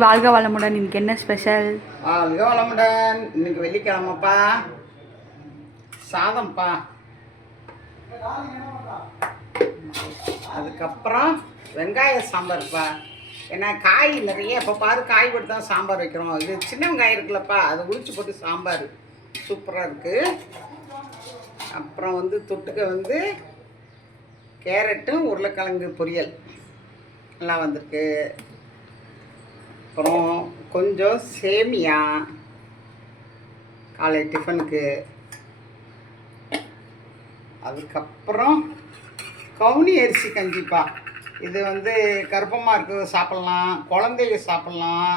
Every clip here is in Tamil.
வாழ்க வளமுடன். இன்னைக்கு என்ன ஸ்பெஷல்? வாழ்க வளமுடன். இன்னைக்கு வெள்ளிக்கிழமைப்பா, சாதம்ப்பா. அதுக்கப்புறம் வெங்காய சாம்பார்ப்பா. ஏன்னா காய் நிறைய இப்போ பாரு, காய் போட்டு தான் சாம்பார் வைக்கிறோம். இது சின்ன வெங்காயம் இருக்குல்லப்பா, அதை உரிச்சு போட்டு சாம்பார் சூப்பராக இருக்குது. அப்புறம் தொட்டுக்க கேரட்டும் உருளைக்கிழங்கு பொரியல் நல்லா வந்திருக்கு. அப்புறம் கொஞ்சம் சேமியா காலை டிஃபனுக்கு. அதுக்கப்புறம் கவுனி அரிசி கஞ்சிப்பா. இது கர்ப்பமாக இருக்க சாப்பிட்லாம், குழந்தைங்க சாப்பிட்லாம்,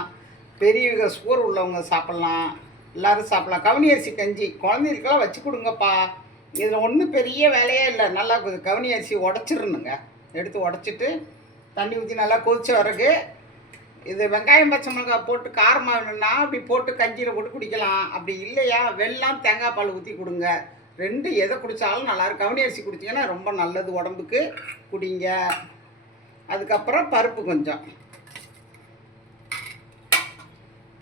பெரியவங்க சுகர் உள்ளவங்க சாப்பிட்லாம், எல்லோரும் சாப்பிட்லாம். கவுனி அரிசி கஞ்சி குழந்தைகளுக்கெல்லாம் வச்சு கொடுங்கப்பா. இதில் ஒன்றும் பெரிய வேலையே இல்லை. நல்லா கவுனி அரிசி உடச்சிடணுங்க. எடுத்து உடச்சிட்டு தண்ணி ஊற்றி நல்லா கொதிச்ச பிறகு இது வெங்காயம் பச்சை மிளகாய் போட்டு காரமாக வேணும்னா அப்படி போட்டு கஞ்சியில் போட்டு குடிக்கலாம். அப்படி இல்லையா வெல்லம் தேங்காய் பால் ஊற்றி கொடுங்க. ரெண்டு எதை குடித்தாலும் நல்லாயிருக்கும். கவுனி அரிசி குடிச்சிங்கன்னா ரொம்ப நல்லது உடம்புக்கு, குடிங்க. அதுக்கப்புறம் பருப்பு கொஞ்சம்.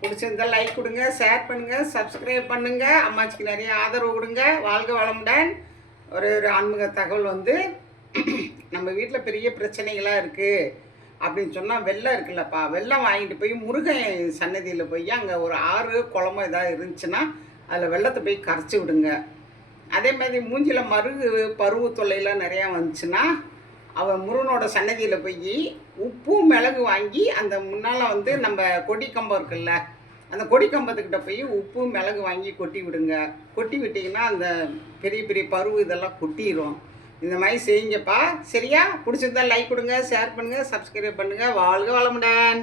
பிடிச்சிருந்தால் லைக் கொடுங்க, ஷேர் பண்ணுங்கள், சப்ஸ்கிரைப் பண்ணுங்கள். அம்மாச்சிக்கு நிறைய ஆதரவு கொடுங்க. வாழ்க வளமுடன். ஒரு ஆன்மீக தகவல் நம்ம வீட்டில் பெரிய பிரச்சனைகளாக இருக்குது அப்படின்னு சொன்னால் வெல்லம் இருக்குல்லப்பா, வெல்லம் வாங்கிட்டு போய் முருகன் சன்னதியில் போய் அங்கே ஒரு ஆறு குளமோ ஏதாவது இருந்துச்சுன்னா அதில் வெள்ளத்தை போய் கரைச்சி விடுங்க. அதே மாதிரி மூஞ்சில் பருவு தொல்லையெல்லாம் நிறையா வந்துச்சுன்னா அவன் முருகனோட சன்னதியில் போய் உப்பு மிளகு வாங்கி அந்த முன்னால் நம்ம கொடி கம்பம் இருக்குல்ல, அந்த கொடி கம்பத்துக்கிட்ட போய் உப்பு மிளகு வாங்கி கொட்டி விடுங்க. கொட்டி விட்டிங்கன்னா அந்த பெரிய பெரிய பருவு இதெல்லாம் கொட்டிடும். இந்த மாதிரி செய்யுங்கப்பா. சரியா? பிடிச்சிருந்தா லைக் கொடுங்க, ஷேர் பண்ணுங்கள், சப்ஸ்கிரைப் பண்ணுங்கள். வாழ்க வளமுடன்.